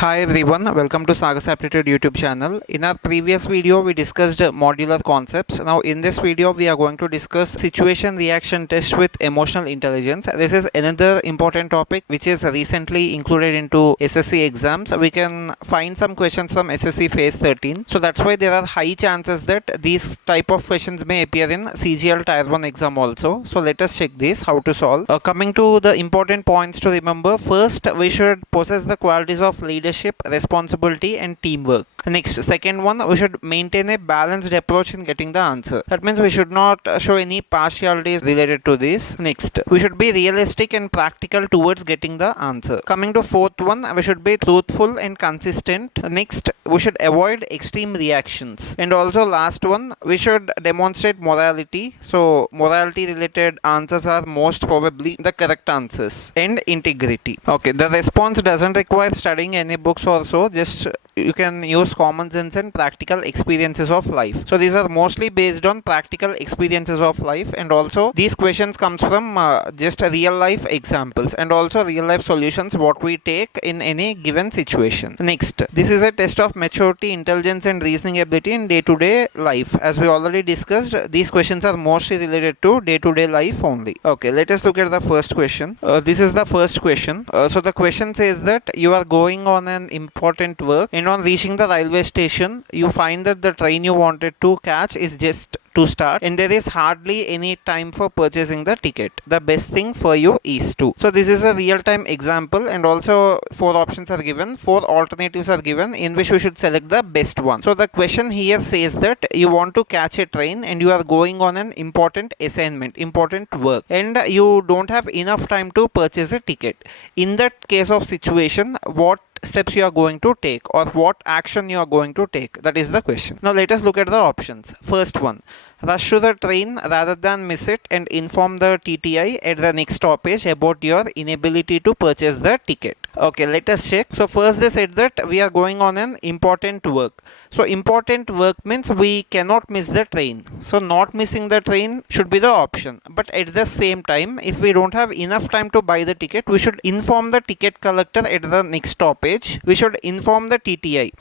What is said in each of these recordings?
Hi everyone, welcome to Sagas Aptitude YouTube channel. In our previous video, we discussed modular concepts. Now in this video, we are going to discuss situation reaction test with emotional intelligence. This is another important topic which is recently included into SSC exams. We can find some questions from SSC phase 13. So that's why there are high chances that these type of questions may appear in CGL Tier 1 exam also. So let us check this, how to solve. Coming to the important points to remember, first we should possess the qualities of leadership, responsibility and teamwork. Next, second one, we should maintain a balanced approach in getting the answer. That means we should not show any partialities related to this. Next, we should be realistic and practical towards getting the answer. Coming to fourth one, we should be truthful and consistent. Next, we should avoid extreme reactions. And also last one, we should demonstrate morality. So morality related answers are most probably the correct answers. And integrity. Okay, the response doesn't require studying any books or so, just you can use common sense and practical experiences of life. So these are mostly based on practical experiences of life, and also these questions comes from just real life examples and also real life solutions what we take in any given situation. Next, this is a test of maturity, intelligence and reasoning ability in day-to-day life. As we already discussed, these questions are mostly related to day-to-day life only. Okay, let us look at the first question. This is the first question. So the question says that you are going on an important work, and on reaching the railway station you find that the train you wanted to catch is just to start and there is hardly any time for purchasing the ticket. The best thing for you is to. So this is a real-time example, and also 4 options are given, 4 alternatives are given in which we should select the best one. So the question here says that you want to catch a train and you are going on an important assignment, important work, and you don't have enough time to purchase a ticket. In that case of situation, what steps you are going to take or what action you are going to take? That is the question. Now let us look at the options. First one, rush to the train rather than miss it and inform the TTI at the next stoppage about your inability to purchase the ticket. Okay, let us check. So first they said that we are going on an important work. So important work means we cannot miss the train. So not missing the train should be the option. But at the same time, if we don't have enough time to buy the ticket, we should inform the ticket collector at the next stoppage. We should inform the TTI.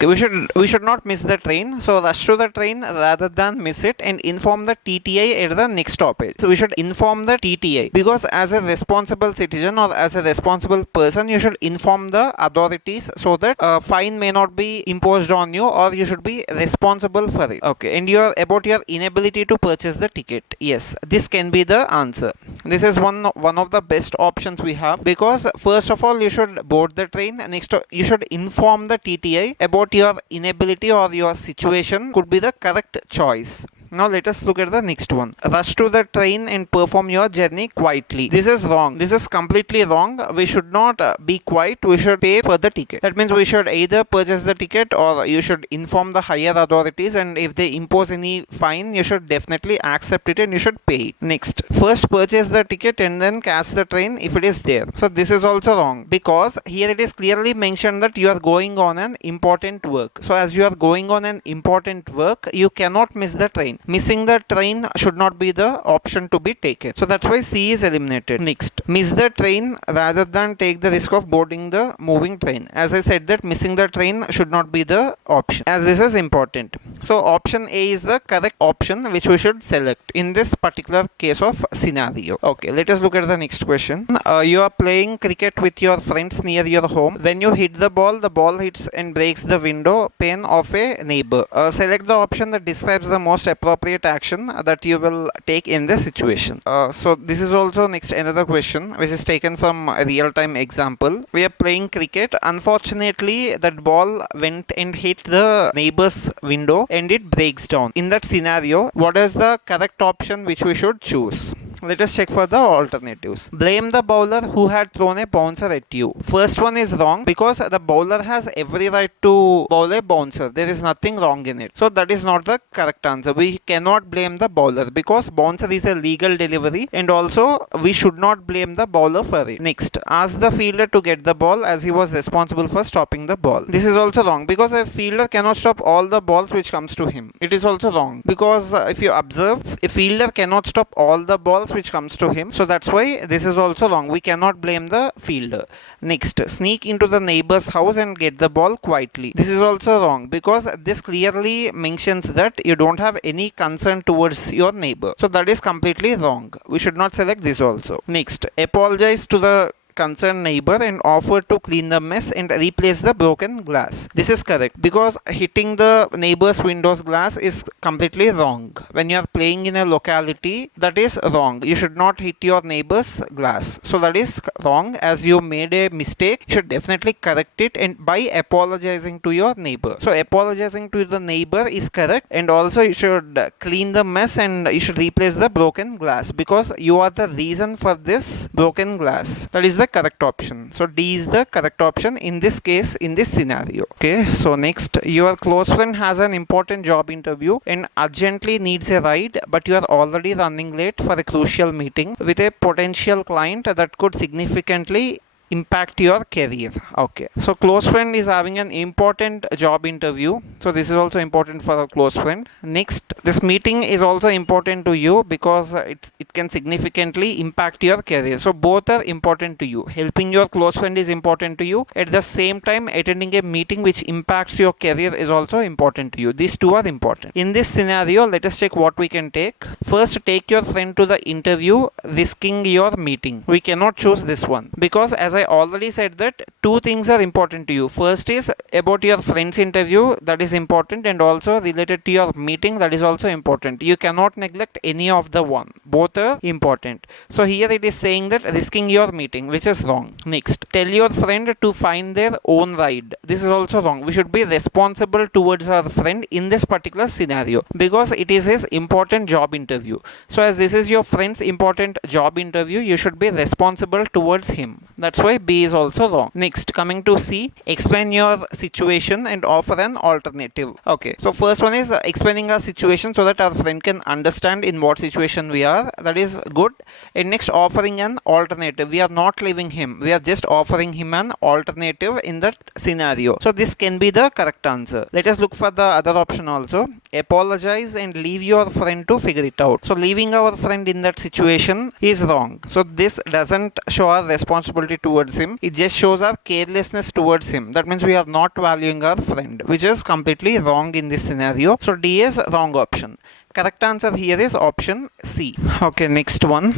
We should not miss the train. So rush to the train rather than miss it and inform the TTI at the next stoppage. So we should inform the TTI, because as a responsible citizen or as a responsible person, you should inform the authorities so that a fine may not be imposed on you, or you should be responsible for it. Okay, and about your inability to purchase the ticket. Yes, this can be the answer. This is one of the best options we have, because first of all you should board the train. Next, you should inform the TTI about your inability or your situation could be the correct choice. Now let us look at the next one. Rush to the train and perform your journey quietly. This is wrong. This is completely wrong. We should not be quiet. We should pay for the ticket. That means we should either purchase the ticket or you should inform the higher authorities, and if they impose any fine, you should definitely accept it and you should pay it. Next, first purchase the ticket and then catch the train if it is there. So this is also wrong, because here it is clearly mentioned that you are going on an important work. So as you are going on an important work, you cannot miss the train. Missing the train should not be the option to be taken. So that's why C is eliminated. Next, miss the train rather than take the risk of boarding the moving train. As I said that missing the train should not be the option, as this is important. So option A is the correct option which we should select in this particular case of scenario. Okay, let us look at the next question. You are playing cricket with your friends near your home. When you hit the ball hits and breaks the window pane of a neighbor. Select the option that describes the most appropriate action that you will take in this situation. So this is also next another question which is taken from a real-time example. We are playing cricket. Unfortunately, that ball went and hit the neighbor's window and it breaks down. In that scenario, what is the correct option which we should choose? Let us check for the alternatives. Blame the bowler who had thrown a bouncer at you. First one is wrong, because the bowler has every right to bowl a bouncer. There is nothing wrong in it. So that is not the correct answer. We cannot blame the bowler because bouncer is a legal delivery, and also we should not blame the bowler for it. Next, ask the fielder to get the ball as he was responsible for stopping the ball. This is also wrong, because a fielder cannot stop all the balls which comes to him. It is also wrong, because if you observe, a fielder cannot stop all the balls chance which comes to him. So that's why this is also wrong. We cannot blame the fielder. Next, sneak into the neighbor's house and get the ball quietly. This is also wrong because this clearly mentions that you don't have any concern towards your neighbor. So that is completely wrong. We should not select this also. Next, apologize to the concerned neighbor and offer to clean the mess and replace the broken glass. This is correct because hitting the neighbor's windows glass is completely wrong. When you are playing in a locality, that is wrong. You should not hit your neighbor's glass. So that is wrong. As you made a mistake, you should definitely correct it and by apologizing to your neighbor. So apologizing to the neighbor is correct, and also you should clean the mess and you should replace the broken glass because you are the reason for this broken glass. That is the correct option. So D is the correct option in this case, in this scenario. Okay, so next, your close friend has an important job interview and urgently needs a ride, but you are already running late for a crucial meeting with a potential client that could significantly impact your career. Okay, so close friend is having an important job interview, so this is also important for a close friend. Next, this meeting is also important to you because it can significantly impact your career. So both are important to you. Helping your close friend is important to you. At the same time, attending a meeting which impacts your career is also important to you. These two are important. In this scenario, let us check what we can take. First, take your friend to the interview, risking your meeting. We cannot choose this one because, as I already said, that two things are important to you. First is about your friend's interview, that is important, and also related to your meeting, that is also important. You cannot neglect any of the one. Both are important. So here it is saying that risking your meeting, which is wrong. Next, tell your friend to find their own ride. This is also wrong. We should be responsible towards our friend in this particular scenario because it is his important job interview. So as this is your friend's important job interview, you should be responsible towards him. That's why B is also wrong. Next, coming to C, explain your situation and offer an alternative. Okay, so first one is explaining our situation so that our friend can understand in what situation we are. That is good. And next, offering an alternative. We are not leaving him. We are just offering him an alternative in that scenario. So this can be the correct answer. Let us look for the other option also. Apologize and leave your friend to figure it out. So leaving our friend in that situation is wrong. So this doesn't show our responsibility towards him. It just shows our carelessness towards him. That means we are not valuing our friend, which is completely wrong in this scenario. So D is wrong option. Correct answer here is option C. Okay, next one.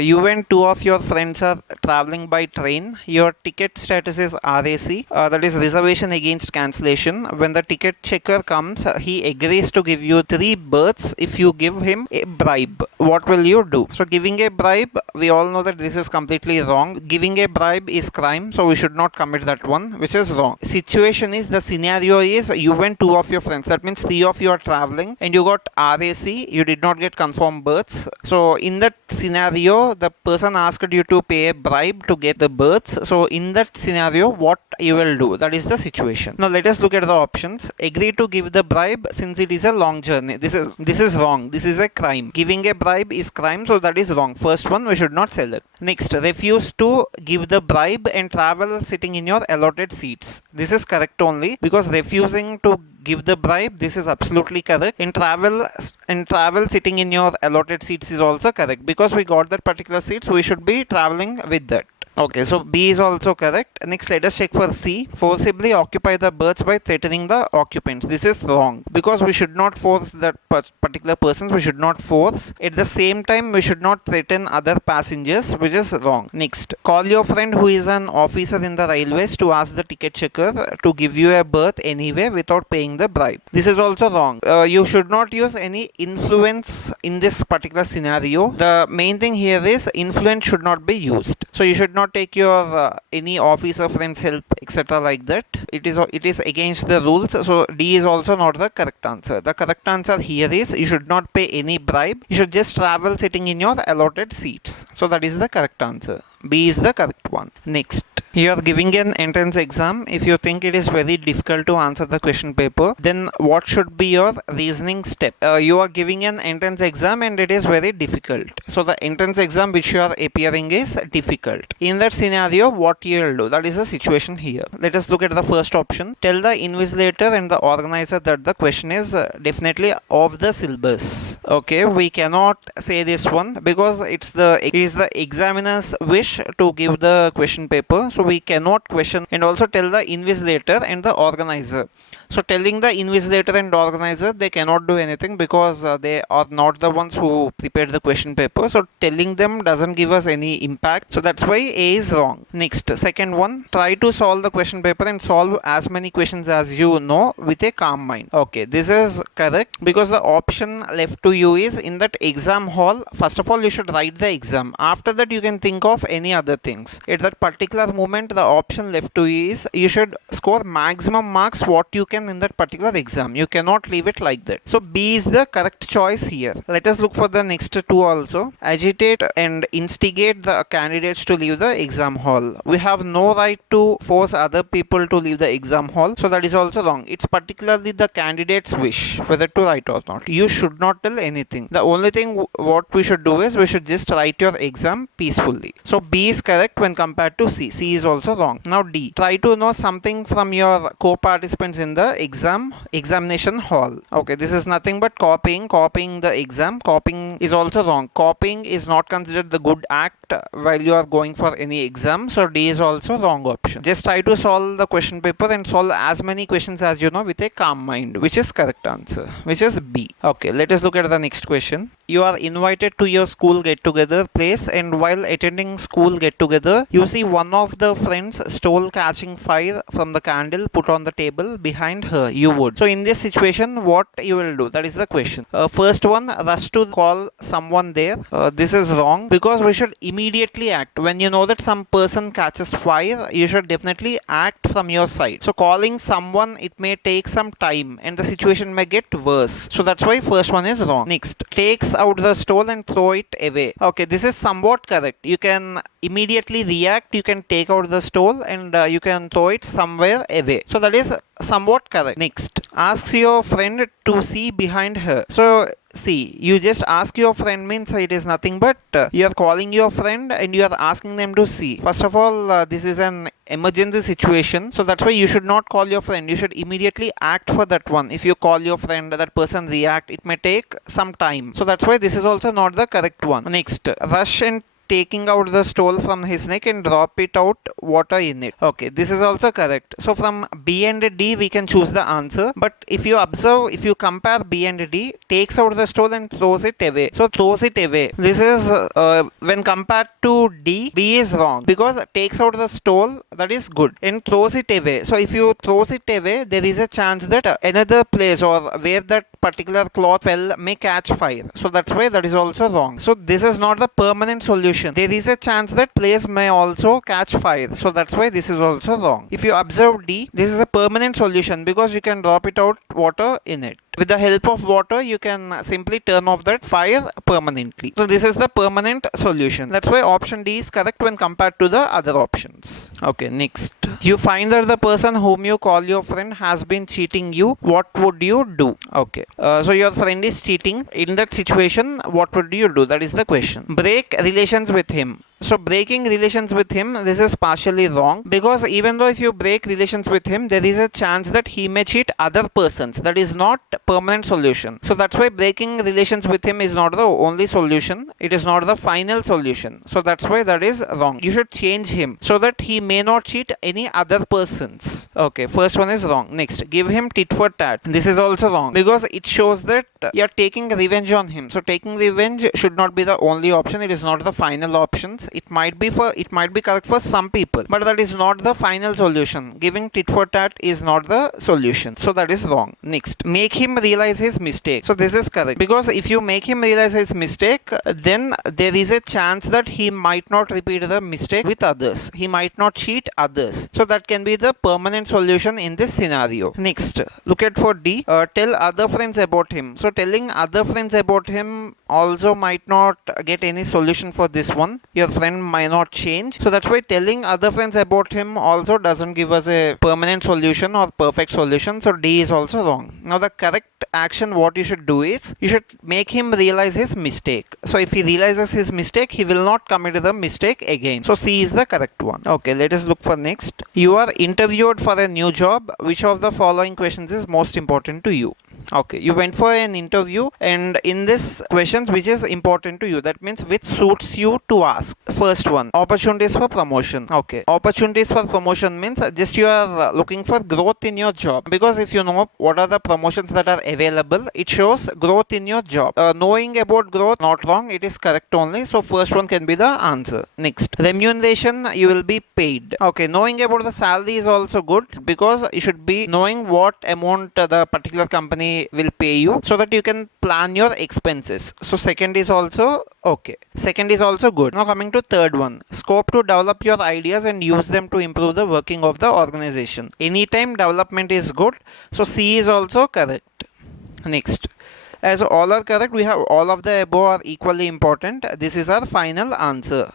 You and two of your friends are traveling by train. Your ticket status is RAC, that is reservation against cancellation. When the ticket checker comes, he agrees to give you 3 berths if you give him a bribe. What will you do? So giving a bribe, we all know that this is completely wrong. Giving a bribe is crime, so we should not commit that one, which is wrong. Situation is, the scenario is you and two of your friends. That means 3 of you are traveling and you got RAC. You did not get confirmed berths. So in that scenario, the person asked you to pay a bribe to get the berths. So in that scenario, what you will do? That is the situation. Now let us look at the options. Agree to give the bribe since it is a long journey. This is wrong. This is a crime. Giving a bribe is crime, so that is wrong. First one, we should not sell it. Next, refuse to give the bribe and travel sitting in your allotted seats. This is correct only because refusing to give the bribe, this is absolutely correct. In travel sitting in your allotted seats is also correct because we got that particular seats, we should be traveling with that. Okay, so B is also correct. Next, let us check for C. Forcibly occupy the berths by threatening the occupants. This is wrong because we should not force that particular persons. We should not force. At the same time, we should not threaten other passengers, which is wrong. Next, call your friend who is an officer in the railways to ask the ticket checker to give you a berth anyway without paying the bribe. This is also wrong. You should not use any influence in this particular scenario. The main thing here is influence should not be used. So you should not take your any officer friend's help, etc. like that. It is against the rules. So D is also not the correct answer. The correct answer here is you should not pay any bribe. You should just travel sitting in your allotted seats. So that is the correct answer. B is the correct one. Next, you are giving an entrance exam. If you think it is very difficult to answer the question paper, then what should be your reasoning step? You are giving an entrance exam and it is very difficult. So the entrance exam which you are appearing is difficult. In that scenario, what you will do? That is the situation here. Let us look at the first option. Tell the invigilator and the organizer that the question is definitely off the syllabus. Okay, we cannot say this one because it is the examiner's wish to give the question paper. So we cannot question, and also tell the invigilator and the organizer. So telling the invigilator and organizer, they cannot do anything because they are not the ones who prepared the question paper. So telling them doesn't give us any impact. So that's why A is wrong. Next, second one, try to solve the question paper and solve as many questions as you know with a calm mind. Okay, this is correct because the option left to you is in that exam hall. First of all, you should write the exam. After that, you can think of any other things. At that particular moment, the option left to you is you should score maximum marks what you can in that particular exam. You cannot leave it like that. So B is the correct choice here. Let us look for the next two also. Agitate and instigate the candidates to leave the exam hall. We have no right to force other people to leave the exam hall. So that is also wrong. It's particularly the candidate's wish whether to write or not. You should not tell anything. The only thing what we should do is we should just write your exam peacefully. So B is correct when compared to C. C is also wrong. Now D. Try to know something from your co-participants in the examination hall. Okay, this is nothing but copying the exam. Copying is also wrong. Copying is not considered the good act while you are going for any exam. So D is also wrong option. Just try to solve the question paper and solve as many questions as you know with a calm mind, which is correct answer, which is B. Okay, let us look at the next question. You are invited to your school get-together place, and while attending school get-together, you see one of the friends stole catching fire from the candle put on the table behind her. You would. So in this situation, what you will do? That is the question. First one, rush to call someone there. This is wrong because we should immediately act. When you know that some person catches fire, you should definitely act from your side. So calling someone, it may take some time and the situation may get worse. So that's why first one is wrong. Next, takes out the stole and throw it away. Okay, this is somewhat correct. You can immediately react, you can take out the stole and you can throw it somewhere away. So that is somewhat correct. Next, asks your friend to see behind her. So see, you just ask your friend means it is nothing but you are calling your friend and you are asking them to see. First of all, this is an emergency situation, so that's why you should not call your friend. You should immediately act for that one. If you call your friend, that person react, it may take some time. So that's why this is also not the correct one. Next, rush and taking out the stole from his neck and drop it out water in it. Okay, this is also correct. So from B and D we can choose the answer, but if you observe, if you compare B and D, takes out the stole and throws it away. So throws it away, this is when compared to D, B is wrong because takes out the stole, that is good, and throws it away. So if you throws it away, there is a chance that another place or where that particular cloth fell may catch fire. So that's why that is also wrong. So this is not the permanent solution. There is a chance that place may also catch fire. So that's why this is also wrong. If you observe D, this is a permanent solution because you can drop it out water in it. With the help of water, you can simply turn off that fire permanently. So this is the permanent solution. That's why option D is correct when compared to the other options. Okay, next. You find that the person whom you call your friend has been cheating you. What would you do? Okay. So your friend is cheating. In that situation, what would you do? That is the question. Break relations with him. So breaking relations with him, this is partially wrong because even though if you break relations with him, there is a chance that he may cheat other persons. That is not permanent solution. So that's why breaking relations with him is not the only solution. It is not the final solution. So that's why that is wrong. You should change him so that he may not cheat any other persons. Okay, first one is wrong. Next, give him tit for tat. This is also wrong because it shows that you are taking revenge on him. So taking revenge should not be the only option. It is not the final options. It might be correct for some people, but that is not the final solution. Giving tit for tat is not the solution. So that is wrong. Next, make him realize his mistake. So this is correct because if you make him realize his mistake, then there is a chance that he might not repeat the mistake with others. He might not cheat others. So that can be the permanent solution in this scenario. Next, look at for D. Tell other friends about him. So telling other friends about him also might not get any solution for this one. Your friend might not change. So that's why telling other friends about him also doesn't give us a permanent solution or perfect solution. So D is also wrong. Now the correct action what you should do is you should make him realize his mistake. So if he realizes his mistake, he will not commit the mistake again. So C is the correct one. Okay, let us look for next. You are interviewed for a new job. Which of the following questions is most important to you? Okay, you went for an interview, and in this questions which is important to you, that means which suits you to ask. First one, opportunities for promotion. Okay, opportunities for promotion means just you are looking for growth in your job, because if you know what are the promotions that are available, it shows growth in your job. Knowing about growth, not wrong, it is correct only. So first one can be the answer. Next, remuneration, you will be paid. Okay, knowing about the salary is also good, because you should be knowing what amount the particular company will pay you, so that you can plan your expenses. So second is also okay. Second is also good. Now coming to third one, scope to develop your ideas and use them to improve the working of the organization. Anytime development is good. So C is also correct. Next, as all are correct, we have all of the above are equally important. This is our final answer.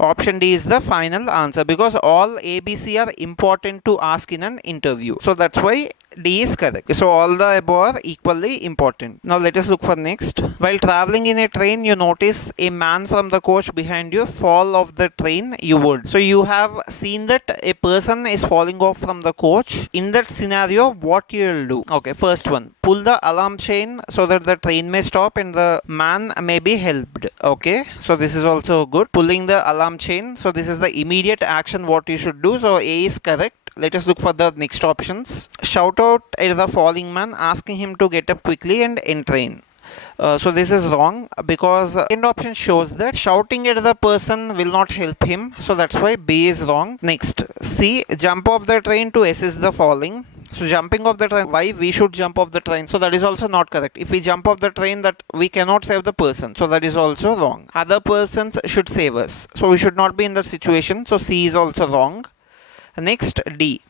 Option D is the final answer, because all A, B, C are important to ask in an interview. So that's why D is correct. So all the above are equally important. Now let us look for next. While traveling in a train, you notice a man from the coach behind you fall off the train, you would. So you have seen that a person is falling off from the coach. In that scenario, what you will do? Okay, first one, pull the alarm chain so that the train may stop and the man may be helped. Okay, so this is also good. Pulling the alarm chain. So this is the immediate action what you should do. So A is correct. Let us look for the next options. Shout out at the falling man, asking him to get up quickly and entrain. So this is wrong, because second option shows that shouting at the person will not help him. So that's why B is wrong. Next, C, jump off the train to assist the falling. So jumping off the train, why we should jump off the train? So that is also not correct. If we jump off the train, that we cannot save the person. So that is also wrong. Other persons should save us. So we should not be in that situation. So C is also wrong. Next, D,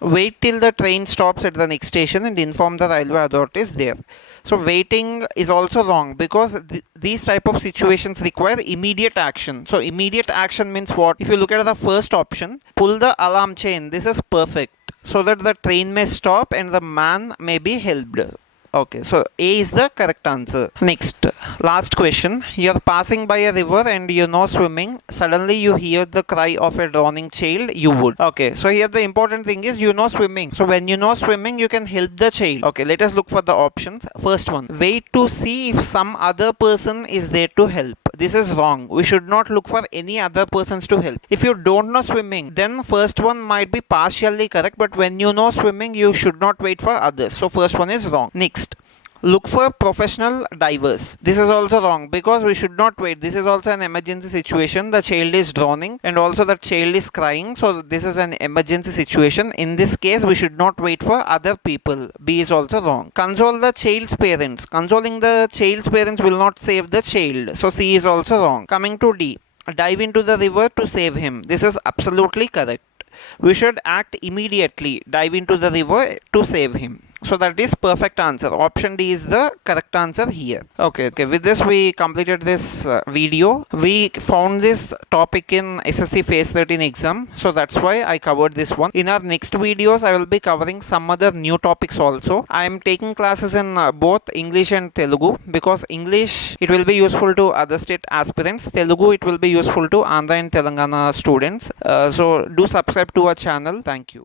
wait till the train stops at the next station and inform the railway authorities there. So waiting is also wrong, because these type of situations require immediate action. So immediate action means what? If you look at the first option, pull the alarm chain, this is perfect, so that the train may stop and the man may be helped. Okay, so A is the correct answer. Next, last question. You are passing by a river and you know swimming. Suddenly you hear the cry of a drowning child, you would. Okay, so here the important thing is you know swimming. So when you know swimming, you can help the child. Okay, let us look for the options. First one, wait to see if some other person is there to help. This is wrong. We should not look for any other persons to help. If you don't know swimming, then first one might be partially correct, but when you know swimming, you should not wait for others. So first one is wrong. Next, look for professional divers. This is also wrong, because we should not wait. This is also an emergency situation. The child is drowning and also the child is crying. So this is an emergency situation. In this case, we should not wait for other people. B is also wrong. Console the child's parents. Consoling the child's parents will not save the child. So C is also wrong. Coming to D, dive into the river to save him. This is absolutely correct. We should act immediately. Dive into the river to save him. So that is perfect answer. Option D is the correct answer here. Okay. With this, we completed this video. We found this topic in SSC Phase 13 exam. So that's why I covered this one. In our next videos, I will be covering some other new topics also. I am taking classes in both English and Telugu, because English, it will be useful to other state aspirants. Telugu, it will be useful to Andhra and Telangana students. So do subscribe to our channel. Thank you.